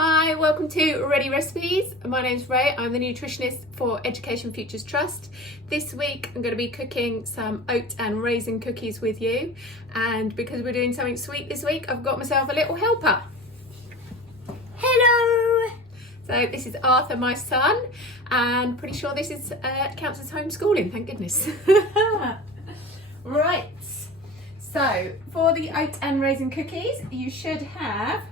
Hi, welcome to Ready Recipes. My name's Ray. I'm the nutritionist for Education Futures Trust. This week I'm going to be cooking some oat and raisin cookies with you, and because we're doing something sweet this week, I've got myself a little helper. Hello! So this is Arthur, my son, and pretty sure this is counts as homeschooling, thank goodness. Right, so for the oat and raisin cookies you should have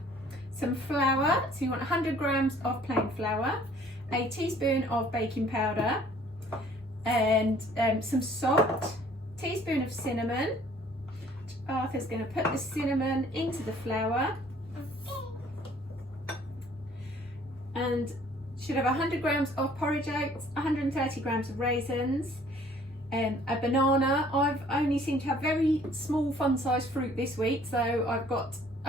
some flour. So you want 100 grams of plain flour, a teaspoon of baking powder, and some salt, teaspoon of cinnamon. Arthur's going to put the cinnamon into the flour, and should have 100 grams of porridge oats, 130 grams of raisins, a banana. I've only seemed to have very small fun-sized fruit this week, so I'm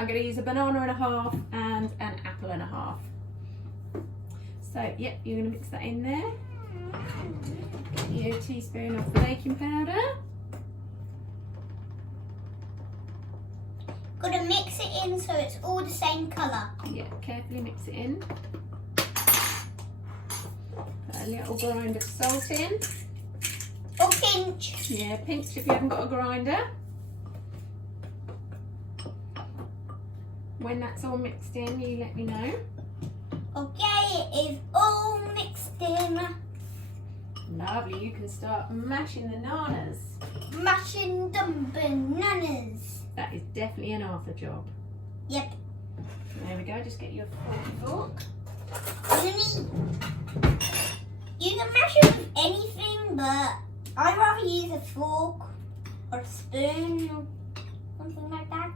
going to use a banana and a half and an apple and a half. So, yep, you're going to mix that in there. Get you a teaspoon of the baking powder. Got to mix it in so it's all the same colour. Yeah, carefully mix it in. Put a little grind of salt in. Or pinch. Yeah, pinch if you haven't got a grinder. When that's all mixed in, you let me know. Okay, it is all mixed in. Lovely, you can start mashing the nanas. Mashing the bananas. That is definitely an Arthur job. Yep. There we go, just get your fork. You can mash it with anything, but I'd rather use a fork or a spoon or something like that.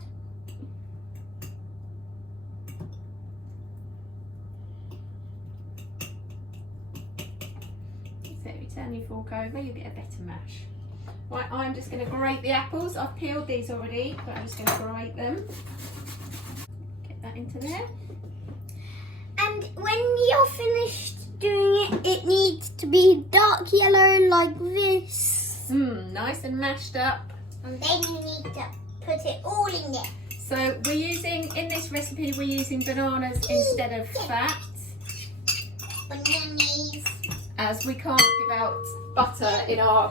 So if you turn your fork over, you'll get a better mash. Right, I'm just going to grate the apples. I've peeled these already, but I'm just going to grate them. Get that into there. And when you're finished doing it, it needs to be dark yellow like this. Nice and mashed up. And then you need to put it all in there. So in this recipe, we're using bananas instead of fat, Bananas. as we can't give out butter in our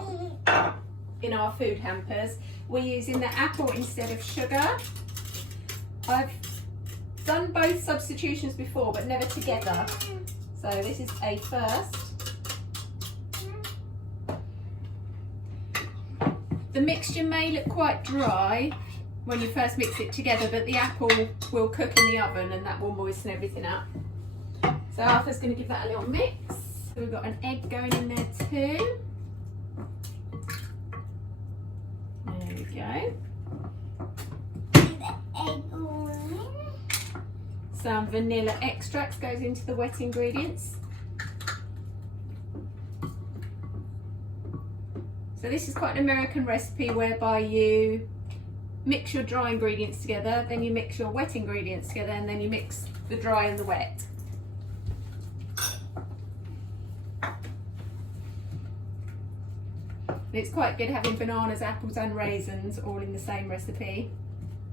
food hampers. We're using the apple instead of sugar. I've done both substitutions before, but never together. So this is a first. The mixture may look quite dry when you first mix it together, but the apple will cook in the oven and that will moisten everything up. So Arthur's going to give that a little mix. So we've got an egg going in there too. There we go. The egg all in. Some vanilla extracts goes into the wet ingredients. So this is quite an American recipe whereby you mix your dry ingredients together, then you mix your wet ingredients together, and then you mix the dry and the wet. And it's quite good having bananas, apples and raisins all in the same recipe.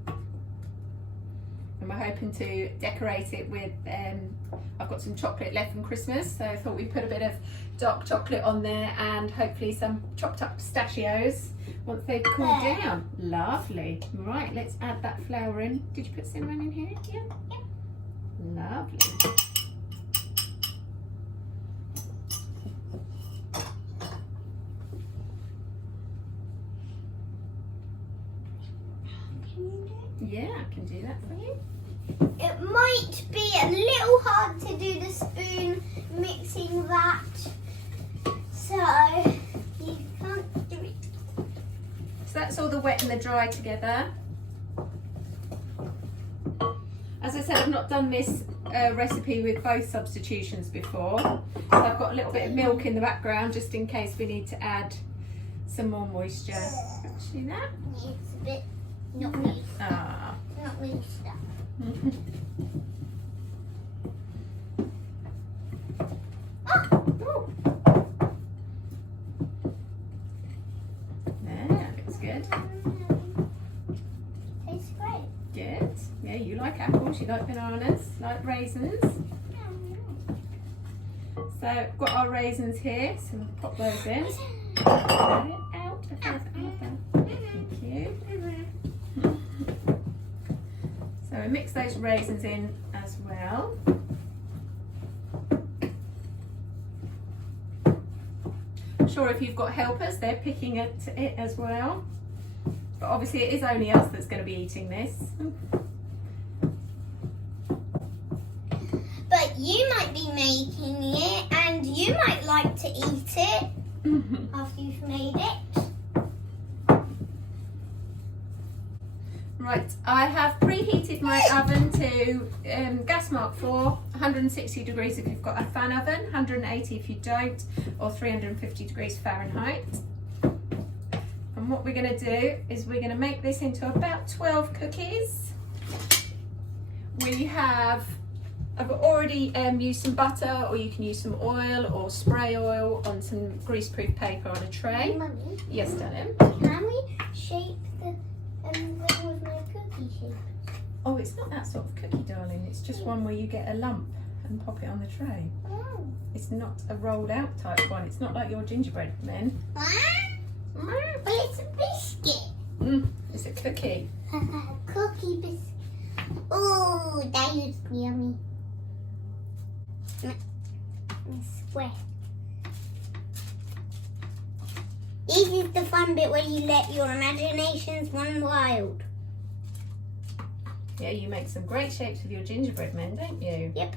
And we're hoping to decorate it with, I've got some chocolate left from Christmas, so I thought we'd put a bit of dark chocolate on there and hopefully some chopped up pistachios once they've cooled down. Lovely. Right, let's add that flour in. Did you put cinnamon in here? Yeah. Lovely. Yeah, I can do that for you. It might be a little hard to do the spoon mixing that, so you can't do it. So that's all the wet and the dry together. As I said, I've not done this recipe with both substitutions before, so I've got a little bit of milk in the background just in case we need to add some more moisture. See that? It's a bit not really stuff. Ah. Not really stuff. There, looks good. Tastes great. Good. Yeah, you like apples, you you like bananas? Like raisins? So we've got our raisins here, so we'll pop those in. Out. Thank you. So we mix those raisins in as well. I'm sure if you've got helpers, they're picking at it as well. But obviously it is only us that's going to be eating this. But you might be making it and you might like to eat it after you've made it. Right, I have preheated my oven to gas mark 4, 160 degrees if you've got a fan oven, 180 if you don't, or 350 degrees Fahrenheit. And what we're going to do is we're going to make this into about 12 cookies. I've already used some butter, or you can use some oil or spray oil on some greaseproof paper on a tray. Mummy, Yes, darling. can we shape the thing with my cookie shape? Oh, it's not that sort of cookie, darling. It's just one where you get a lump and pop it on the tray. Oh. It's not a rolled out type one. It's not like your gingerbread men. But it's a biscuit. It's a cookie. Cookie biscuit. Oh, that is yummy. I swear. This is the fun bit where you let your imaginations run wild. Yeah, you make some great shapes with your gingerbread men, don't you? Yep.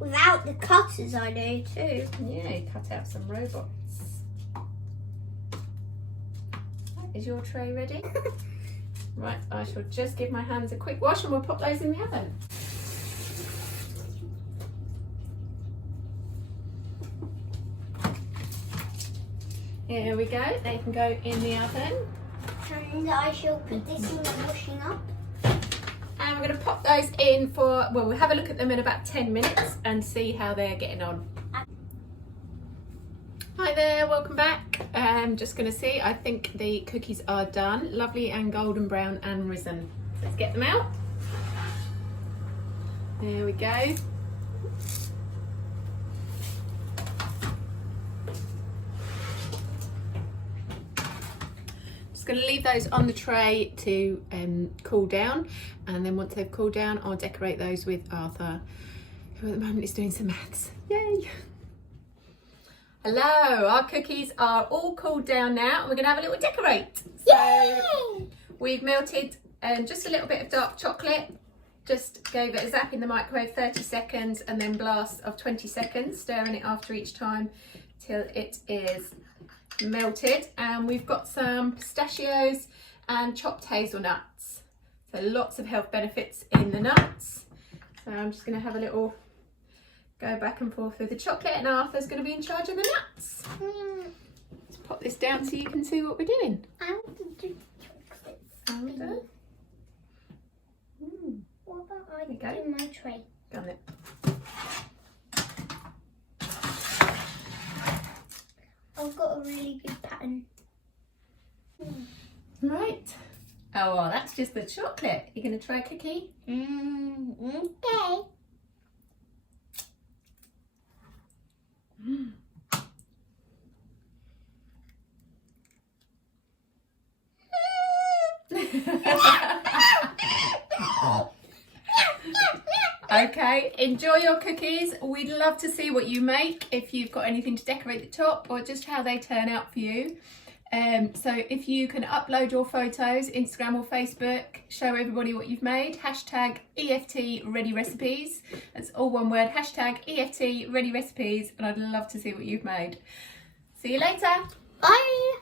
Without the cutters, I do too. Yeah, you cut out some robots. Is your tray ready? Right, I shall just give my hands a quick wash and we'll pop those in the oven. Here we go, they can go in the oven. And I shall put this in the washing up. And we're going to pop those in for, well, we'll have a look at them in about 10 minutes and see how they're getting on. Hi there, welcome back. I'm just going to see, I think the cookies are done. Lovely and golden brown and risen. Let's get them out. There we go. Just going to leave those on the tray to cool down, and then once they've cooled down I'll decorate those with Arthur, who at the moment is doing some maths. Yay! Hello, our cookies are all cooled down now and we're going to have a little decorate. Yay! So we've melted just a little bit of dark chocolate, just gave it a zap in the microwave 30 seconds and then blast of 20 seconds, stirring it after each time till it is melted. And we've got some pistachios and chopped hazelnuts, so lots of health benefits in the nuts. So I'm just going to have a little go back and forth with the chocolate, and Arthur's going to be in charge of the nuts. Let's pop this down so you can see what we're doing. I want to do chocolate. Powder. What about I There you go. do my tray? Done it. I've got a really good pattern. Right. Oh, well, that's just the chocolate. You're going to try a cookie? Okay. Okay, enjoy your cookies. We'd love to see what you make, if you've got anything to decorate the top or just how they turn out for you. So if you can upload your photos, Instagram or Facebook, show everybody what you've made. Hashtag EFT Ready Recipes. That's all one word. Hashtag EFT Ready Recipes, and I'd love to see what you've made. See you later. Bye.